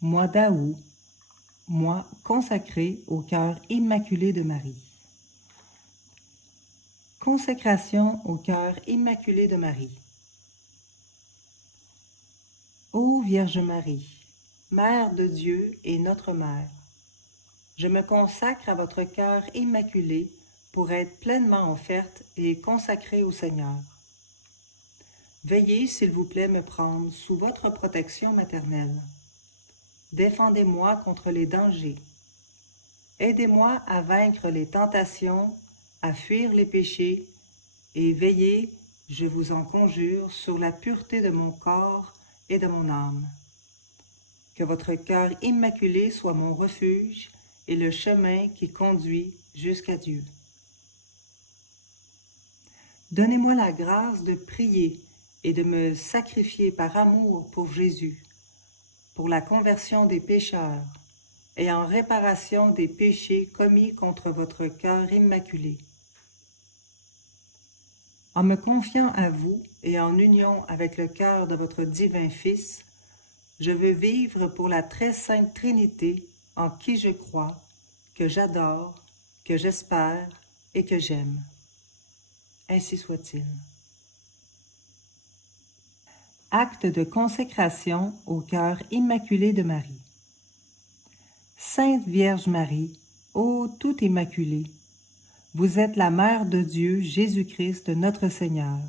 Moi, Daou, moi consacré au cœur immaculé de Marie. Consécration au cœur immaculé de Marie. Ô Vierge Marie, Mère de Dieu et notre Mère, je me consacre à votre cœur immaculé pour être pleinement offerte et consacrée au Seigneur. Veuillez, s'il vous plaît, me prendre sous votre protection maternelle. Défendez-moi contre les dangers. Aidez-moi à vaincre les tentations, à fuir les péchés, et veillez, je vous en conjure, sur la pureté de mon corps et de mon âme. Que votre cœur immaculé soit mon refuge et le chemin qui conduit jusqu'à Dieu. Donnez-moi la grâce de prier et de me sacrifier par amour pour Jésus, pour la conversion des pécheurs et en réparation des péchés commis contre votre cœur immaculé. En me confiant à vous et en union avec le cœur de votre divin Fils, je veux vivre pour la très sainte Trinité en qui je crois, que j'adore, que j'espère et que j'aime. Ainsi soit-il. Acte de consécration au cœur immaculé de Marie. Sainte Vierge Marie, ô toute immaculée, vous êtes la Mère de Dieu Jésus-Christ notre Seigneur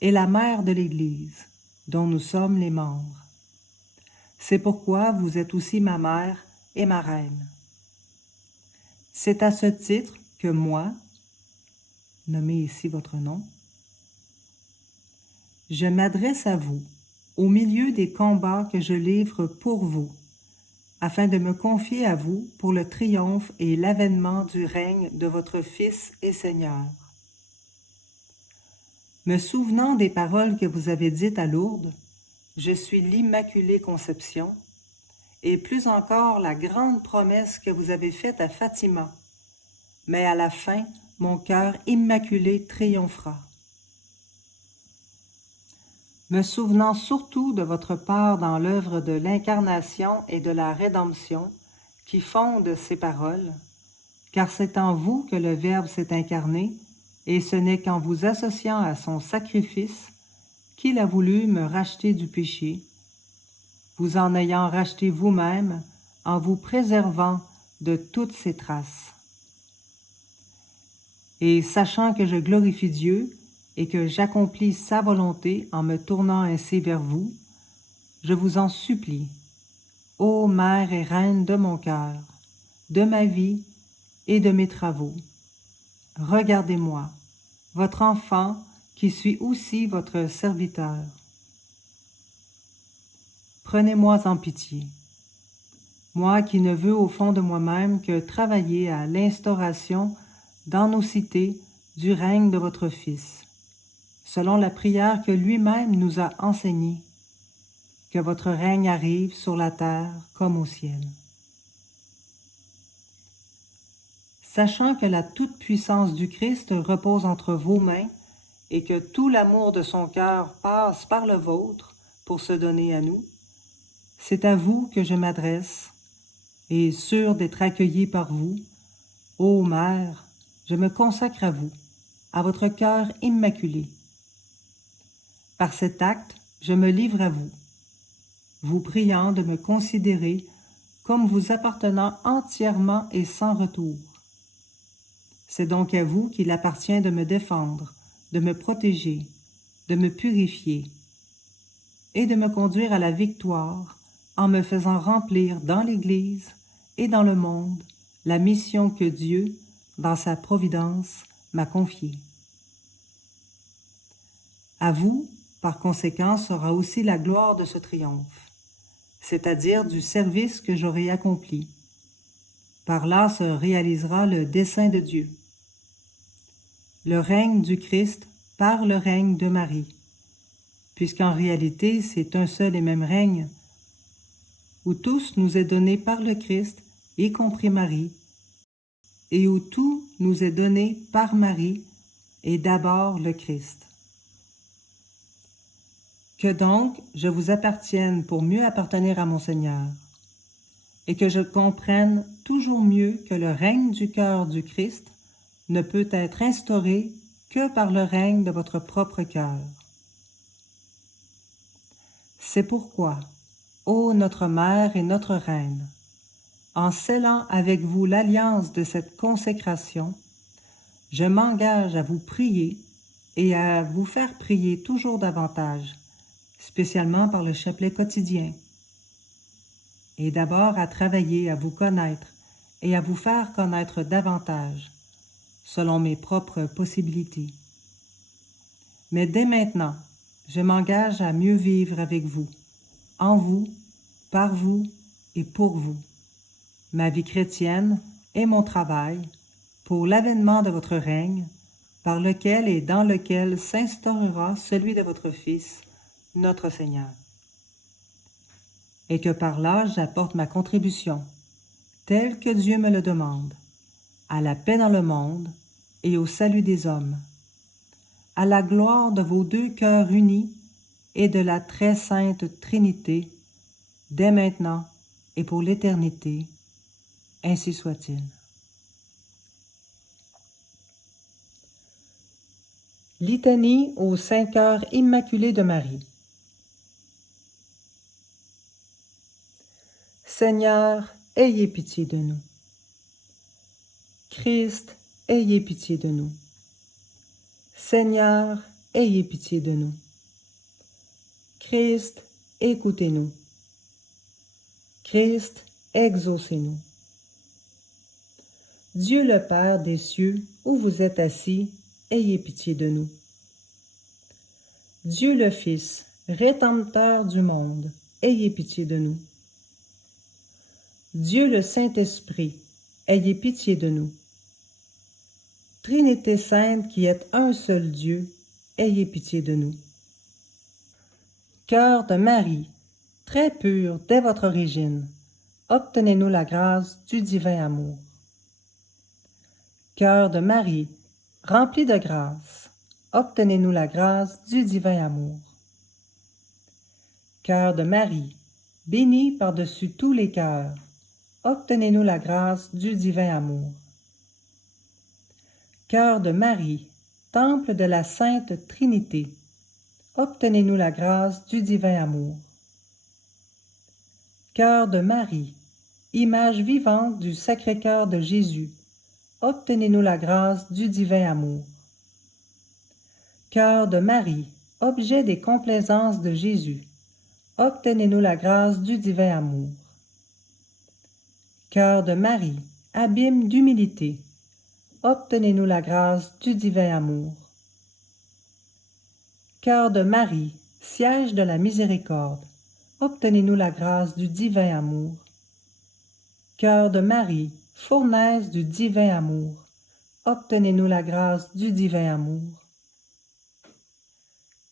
et la Mère de l'Église, dont nous sommes les membres. C'est pourquoi vous êtes aussi ma mère et ma reine. C'est à ce titre que moi, nommez ici votre nom, je m'adresse à vous au milieu des combats que je livre pour vous, afin de me confier à vous pour le triomphe et l'avènement du règne de votre Fils et Seigneur. Me souvenant des paroles que vous avez dites à Lourdes, je suis l'Immaculée Conception, et plus encore la grande promesse que vous avez faite à Fatima. Mais à la fin, mon cœur immaculé triomphera. Me souvenant surtout de votre part dans l'œuvre de l'incarnation et de la rédemption qui fonde ces paroles, car c'est en vous que le Verbe s'est incarné, et ce n'est qu'en vous associant à son sacrifice qu'il a voulu me racheter du péché, vous en ayant racheté vous-même, en vous préservant de toutes ses traces. Et sachant que je glorifie Dieu et que j'accomplis sa volonté en me tournant ainsi vers vous, je vous en supplie, ô Mère et Reine de mon cœur, de ma vie et de mes travaux, regardez-moi, votre enfant qui suis aussi votre serviteur. Prenez-moi en pitié, moi qui ne veux au fond de moi-même que travailler à l'instauration dans nos cités du règne de votre Fils, selon la prière que lui-même nous a enseignée, que votre règne arrive sur la terre comme au ciel. Sachant que la toute-puissance du Christ repose entre vos mains et que tout l'amour de son cœur passe par le vôtre pour se donner à nous, c'est à vous que je m'adresse, et sûr d'être accueilli par vous, ô Mère, je me consacre à vous, à votre cœur immaculé. Par cet acte, je me livre à vous, vous priant de me considérer comme vous appartenant entièrement et sans retour. C'est donc à vous qu'il appartient de me défendre, de me protéger, de me purifier et de me conduire à la victoire en me faisant remplir dans l'Église et dans le monde la mission que Dieu, dans sa providence, m'a confiée. À vous, par conséquent, sera aussi la gloire de ce triomphe, c'est-à-dire du service que j'aurai accompli. Par là se réalisera le dessein de Dieu. Le règne du Christ par le règne de Marie, puisqu'en réalité c'est un seul et même règne, où tous nous est donné par le Christ, y compris Marie, et où tout nous est donné par Marie, et d'abord le Christ. Que donc je vous appartienne pour mieux appartenir à mon Seigneur, et que je comprenne toujours mieux que le règne du cœur du Christ ne peut être instauré que par le règne de votre propre cœur. C'est pourquoi, ô notre Mère et notre Reine, en scellant avec vous l'alliance de cette consécration, je m'engage à vous prier et à vous faire prier toujours davantage, spécialement par le chapelet quotidien, et d'abord à travailler à vous connaître et à vous faire connaître davantage, selon mes propres possibilités. Mais dès maintenant, je m'engage à mieux vivre avec vous, en vous, par vous et pour vous, ma vie chrétienne et mon travail, pour l'avènement de votre règne, par lequel et dans lequel s'instaurera celui de votre Fils, notre Seigneur. Et que par là j'apporte ma contribution, telle que Dieu me le demande, à la paix dans le monde et au salut des hommes, à la gloire de vos deux cœurs unis et de la très sainte Trinité, dès maintenant et pour l'éternité, ainsi soit-il. Litanie aux 5 cœurs immaculés de Marie. Seigneur, ayez pitié de nous. Christ, ayez pitié de nous. Seigneur, ayez pitié de nous. Christ, écoutez-nous. Christ, exaucez-nous. Dieu le Père des cieux, où vous êtes assis, ayez pitié de nous. Dieu le Fils, Rédempteur du monde, ayez pitié de nous. Dieu le Saint-Esprit, ayez pitié de nous. Trinité sainte qui êtes un seul Dieu, ayez pitié de nous. Cœur de Marie, très pur dès votre origine, obtenez-nous la grâce du divin amour. Cœur de Marie, rempli de grâce, obtenez-nous la grâce du divin amour. Cœur de Marie, béni par-dessus tous les cœurs, obtenez-nous la grâce du divin amour. Cœur de Marie, temple de la Sainte Trinité, obtenez-nous la grâce du divin amour. Cœur de Marie, image vivante du Sacré-Cœur de Jésus, obtenez-nous la grâce du divin amour. Cœur de Marie, objet des complaisances de Jésus, obtenez-nous la grâce du divin amour. Cœur de Marie, abîme d'humilité, obtenez-nous la grâce du divin amour. Cœur de Marie, siège de la miséricorde, obtenez-nous la grâce du divin amour. Cœur de Marie, fournaise du divin amour, obtenez-nous la grâce du divin amour.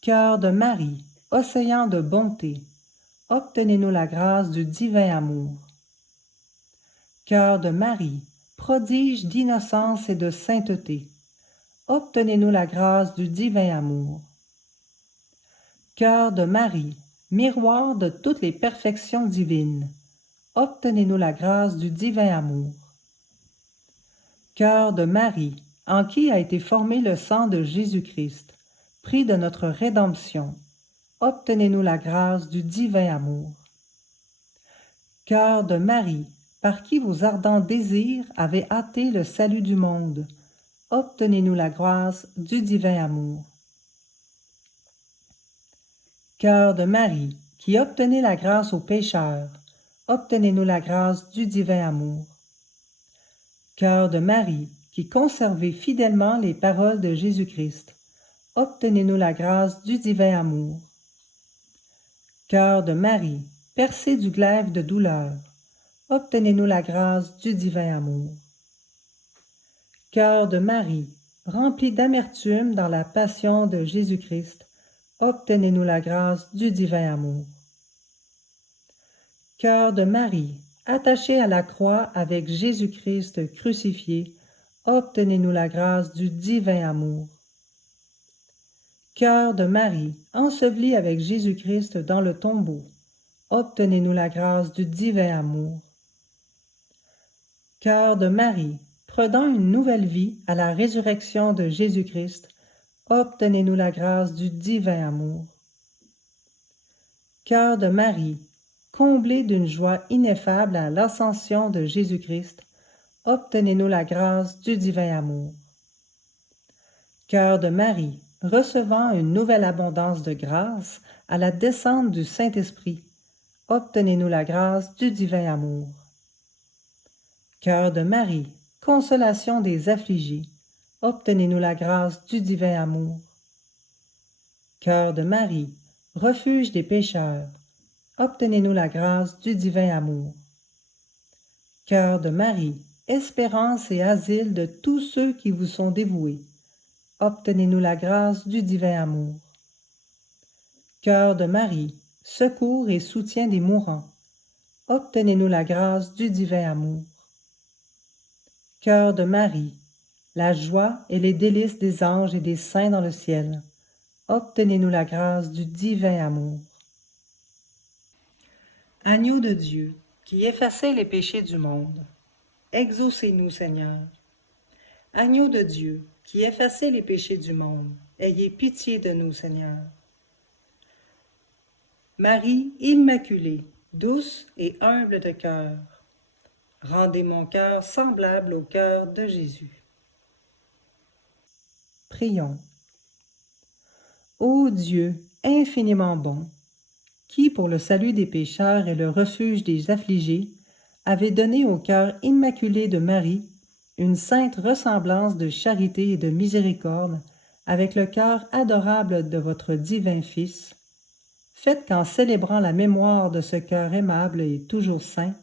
Cœur de Marie, océan de bonté, obtenez-nous la grâce du divin amour. Cœur de Marie, prodige d'innocence et de sainteté, obtenez-nous la grâce du divin amour. Cœur de Marie, miroir de toutes les perfections divines, obtenez-nous la grâce du divin amour. Cœur de Marie, en qui a été formé le sang de Jésus-Christ, prix de notre rédemption, obtenez-nous la grâce du divin amour. Cœur de Marie, par qui vos ardents désirs avaient hâté le salut du monde, obtenez-nous la grâce du divin amour. Cœur de Marie, qui obtenez la grâce aux pécheurs, obtenez-nous la grâce du divin amour. Cœur de Marie, qui conservez fidèlement les paroles de Jésus-Christ, obtenez-nous la grâce du divin amour. Cœur de Marie, percé du glaive de douleur, obtenez-nous la grâce du divin amour. Cœur de Marie, rempli d'amertume dans la passion de Jésus-Christ, obtenez-nous la grâce du divin amour. Cœur de Marie, attaché à la croix avec Jésus-Christ crucifié, obtenez-nous la grâce du divin amour. Cœur de Marie, enseveli avec Jésus-Christ dans le tombeau, obtenez-nous la grâce du divin amour. Cœur de Marie, prenant une nouvelle vie à la résurrection de Jésus-Christ, obtenez-nous la grâce du divin amour. Cœur de Marie, comblé d'une joie ineffable à l'ascension de Jésus-Christ, obtenez-nous la grâce du divin amour. Cœur de Marie, recevant une nouvelle abondance de grâce à la descente du Saint-Esprit, obtenez-nous la grâce du divin amour. Cœur de Marie, consolation des affligés, obtenez-nous la grâce du divin amour. Cœur de Marie, refuge des pécheurs, obtenez-nous la grâce du divin amour. Cœur de Marie, espérance et asile de tous ceux qui vous sont dévoués, obtenez-nous la grâce du divin amour. Cœur de Marie, secours et soutien des mourants, obtenez-nous la grâce du divin amour. Cœur de Marie, la joie et les délices des anges et des saints dans le ciel, obtenez-nous la grâce du divin amour. Agneau de Dieu, qui effacez les péchés du monde, exaucez-nous, Seigneur. Agneau de Dieu, qui effacez les péchés du monde, ayez pitié de nous, Seigneur. Marie immaculée, douce et humble de cœur, rendez mon cœur semblable au cœur de Jésus. Prions. Ô Dieu infiniment bon, qui, pour le salut des pécheurs et le refuge des affligés, avait donné au cœur immaculé de Marie une sainte ressemblance de charité et de miséricorde avec le cœur adorable de votre divin Fils, faites qu'en célébrant la mémoire de ce cœur aimable et toujours saint,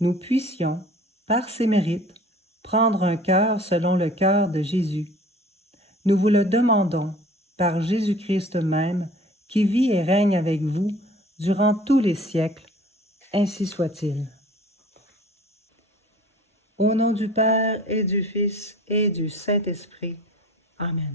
nous puissions, par ses mérites, prendre un cœur selon le cœur de Jésus. Nous vous le demandons, par Jésus-Christ même, qui vit et règne avec vous durant tous les siècles. Ainsi soit-il. Au nom du Père et du Fils et du Saint-Esprit. Amen.